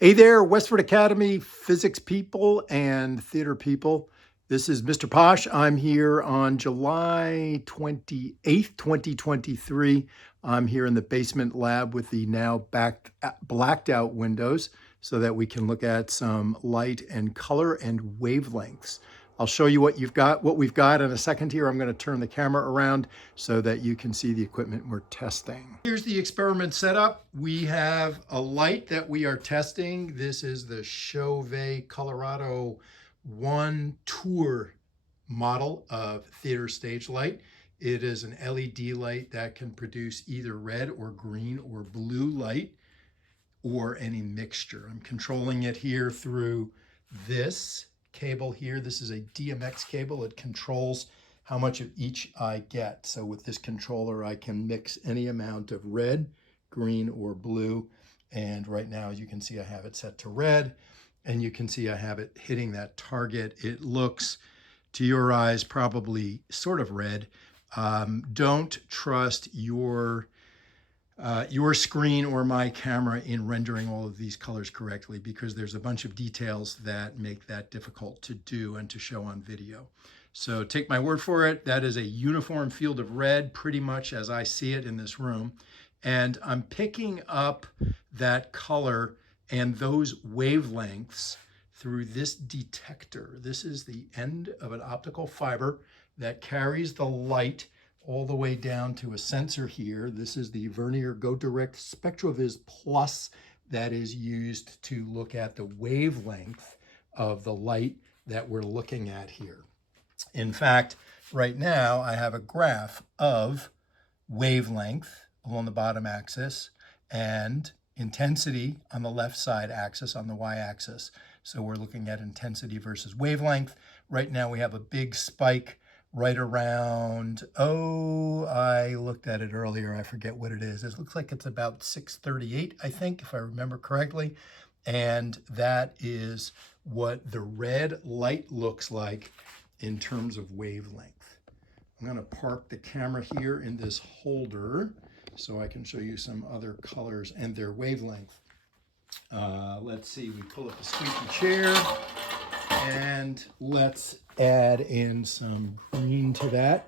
Hey there, Westford Academy physics people and theater people. This is Mr. Posch. I'm here on July 28th, 2023. I'm here in the basement lab with the now blacked out windows so that we can look at some light and color and wavelengths. I'll show you what we've got in a second here. I'm going to turn the camera around so that you can see the equipment we're testing. Here's the experiment setup. We have a light that we are testing. This is the Chauvet Colorado 1 Tour model of theater stage light. It is an LED light that can produce either red or green or blue light or any mixture. I'm controlling it here through this cable here. This is a DMX cable. It controls how much of each I get. So with this controller, I can mix any amount of red, green, or blue. And right now, as you can see, I have it set to red, and you can see I have it hitting that target. It looks, to your eyes, probably sort of red. Don't trust your screen or my camera in rendering all of these colors correctly, because there's a bunch of details that make that difficult to do and to show on video. So take my word for it, that is a uniform field of red, pretty much as I see it in this room. And I'm picking up that color and those wavelengths through this detector. This is the end of an optical fiber that carries the light all the way down to a sensor here. This is the Vernier Go Direct SpectroVis Plus that is used to look at the wavelength of the light that we're looking at here. In fact, right now I have a graph of wavelength along the bottom axis and intensity on the left side axis, on the y-axis. So we're looking at intensity versus wavelength. Right now we have a big spike right around, I looked at it earlier, I forget what it is. It looks like it's about 638, I think, if I remember correctly. And that is what the red light looks like in terms of wavelength. I'm going to park the camera here in this holder so I can show you some other colors and their wavelength. Let's see, we pull up the squeaky chair and let's add in some green to that.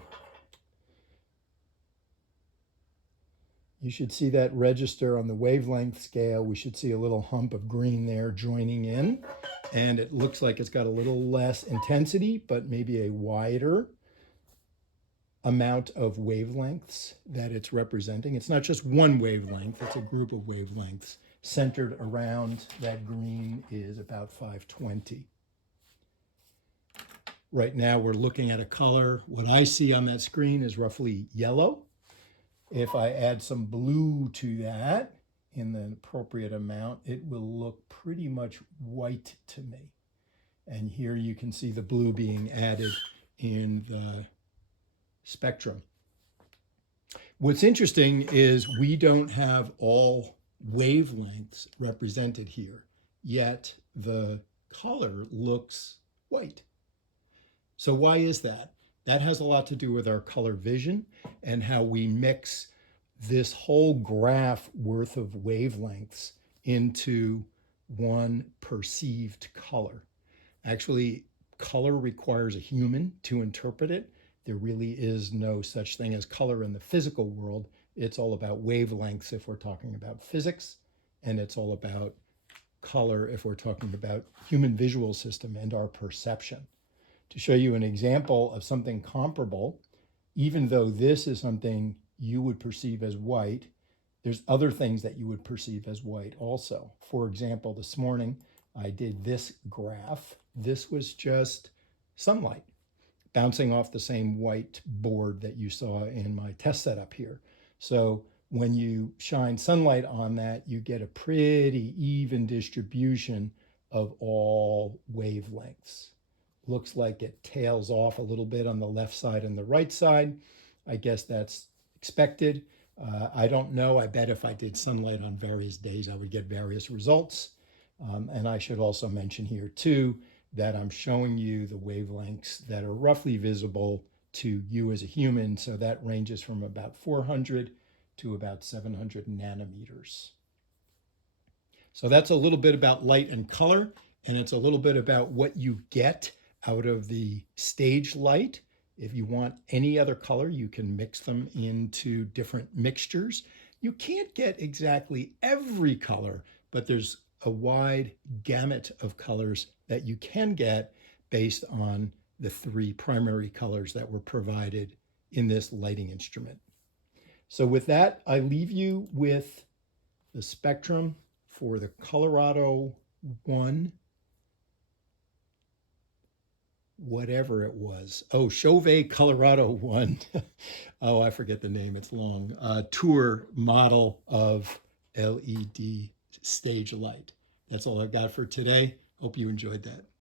You should see that register on the wavelength scale. We should see a little hump of green there joining in. And it looks like it's got a little less intensity, but maybe a wider amount of wavelengths that it's representing. It's not just one wavelength, it's a group of wavelengths. Centered around that green is about 520. Right now we're looking at a color. What I see on that screen is roughly yellow. If I add some blue to that in the appropriate amount, it will look pretty much white to me. And here you can see the blue being added in the spectrum. What's interesting is we don't have all wavelengths represented here, yet the color looks white. So why is that? That has a lot to do with our color vision and how we mix this whole graph worth of wavelengths into one perceived color. Actually, color requires a human to interpret it. There really is no such thing as color in the physical world. It's all about wavelengths if we're talking about physics, and it's all about color if we're talking about human visual system and our perception. To show you an example of something comparable, even though this is something you would perceive as white, there's other things that you would perceive as white also. For example, this morning I did this graph. This was just sunlight bouncing off the same white board that you saw in my test setup here. So when you shine sunlight on that, you get a pretty even distribution of all wavelengths. Looks like it tails off a little bit on the left side and the right side. I guess that's expected. I don't know. I bet if I did sunlight on various days, I would get various results. And I should also mention here too, that I'm showing you the wavelengths that are roughly visible to you as a human. So that ranges from about 400 to about 700 nanometers. So that's a little bit about light and color, and it's a little bit about what you get out of the stage light. If you want any other color, you can mix them into different mixtures. You can't get exactly every color, but there's a wide gamut of colors that you can get based on the three primary colors that were provided in this lighting instrument. So with that, I leave you with the spectrum for the Colorado 1, whatever it was. Oh, Chauvet Colorado 1. Oh, I forget the name, it's long. Tour model of LED stage light. That's all I've got for today. Hope you enjoyed that.